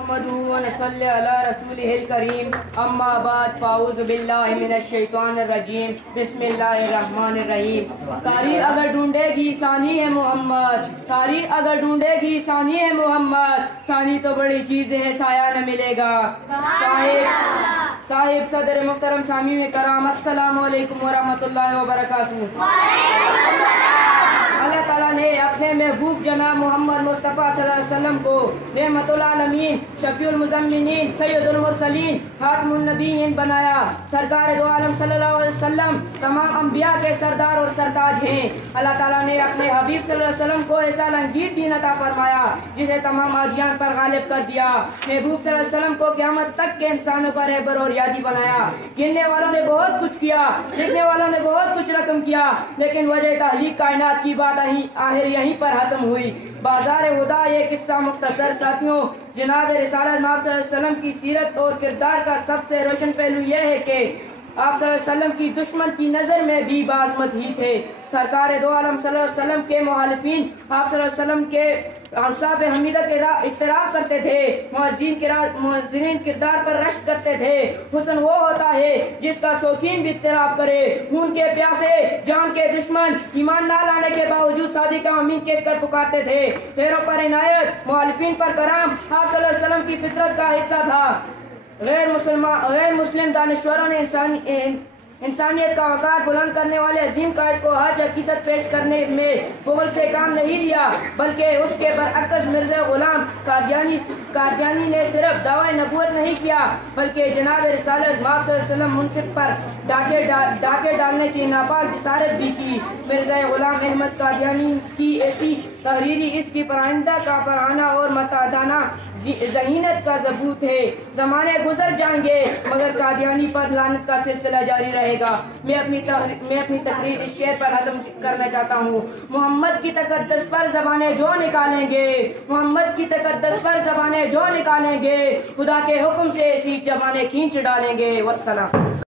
नसल्ली अला रसूलिहिल करीम अम्मा बाद फ़ाऊज़ु बिल्लाहि मिनश शैतानिर रजीम बिस्मिल्लाहिर रहमानिर रहीम। तारीख अगर ढूंढेगी सानी है मोहम्मद, तारीख अगर ढूंढेगी सानी है मोहम्मद, सानी तो बड़ी चीज है साया न मिलेगा। साहिब सदर मुहतरम सामीन कराम अस्सलामु अलैकुम व रहमतुल्लाहि व बरकातुहू। अल्लाह ताला ने अपने महबूब जनाब मोहम्मद मुस्तफ़ा सल्लल्लाहु अलैहि वसल्लम को रहमतुल आलमीन, शफीउल मुज़म्मिनीन, सैयदुल मुरसलीन, खातमुन नबीयीन बनाया। सरकार दो आलम सल्लल्लाहु अलैहि वसल्लम तमाम अंबिया के सरदार और सरताज हैं। अल्लाह ताला ने अपने हबीब सल्लल्लाहु अलैहि वसल्लम को ऐसा रंगीन दीन अता फरमाया जिसे तमाम अदियान पर गालिब कर दिया। महबूब सल्लल्लाहु अलैहि वसल्लम को क़यामत तक के इंसानों का रहबर और यादी बनाया। गिनने वालों ने बहुत कुछ किया, लिखने वालों ने बहुत कुछ रकम किया, लेकिन वजह तहलीक कायनात की बात आखिर यहीं पर खत्म हुई। बाजार हुदा ये किस्सा मुख्तसर साथियों, जनाब रिसालत सल्लल्लाहु अलैहि वसल्लम की सीरत और किरदार का सबसे रोशन पहलू यह है कि आप सल्लल्लाहु अलैहि वसल्लम की दुश्मन की नजर में भी बाज़मत ही थे। सरकार दो आलम सल्लल्लाहु अलैहि वसल्लम के मुखालिफिन आप सल्लल्लाहु अलैहि वसल्लम के अंसाब हमीदा के इख्तिराफ करते थे, मुअज्जिरीन किरदार पर रश्क करते थे। हुस्न वो होता है जिसका शौकीन भी इख्तिराफ करे। खून के प्यासे जान के दुश्मन ईमान ना लाने के बावजूद सादिक अमीन कह कर पुकारते थे। पैरों पर इनायत, मुखालिफिन पर करम आप सल्लल्लाहु अलैहि वसल्लम की फितरत का हिस्सा था। गैर मुस्लिम दानिश्वरों ने इंसानियत का वकार बुलंद करने वाले अजीम कायद को हज हकीकत पेश करने में बोल से काम नहीं लिया, बल्कि उसके बरअक्स मिर्जा गुलाम कादियानी ने सिर्फ दावा नबूवत नहीं किया, बल्कि जनाब रिसालत वसल्लम मुनसिफ पर डाके डालने की नापाक जिसारत भी की। मिर्जा गुलाम अहमद कादियानी की ऐसी तहरीरी इसकी पराइंदा का पराना और मतादाना ज़हीनत का सबूत है। जमाने गुजर जाएंगे मगर कादियानी पर लानत का सिलसिला जारी रहेगा। मैं अपनी तकरीर इस शेर पर खत्म करना चाहता हूँ। मोहम्मद की तकद्दस पर ज़बानें जो निकालेंगे, मोहम्मद की तकद्दस पर ज़बानें जो निकालेंगे, खुदा के हुक्म से ऐसी ज़बानें खींच डालेंगे। वस्सलाम।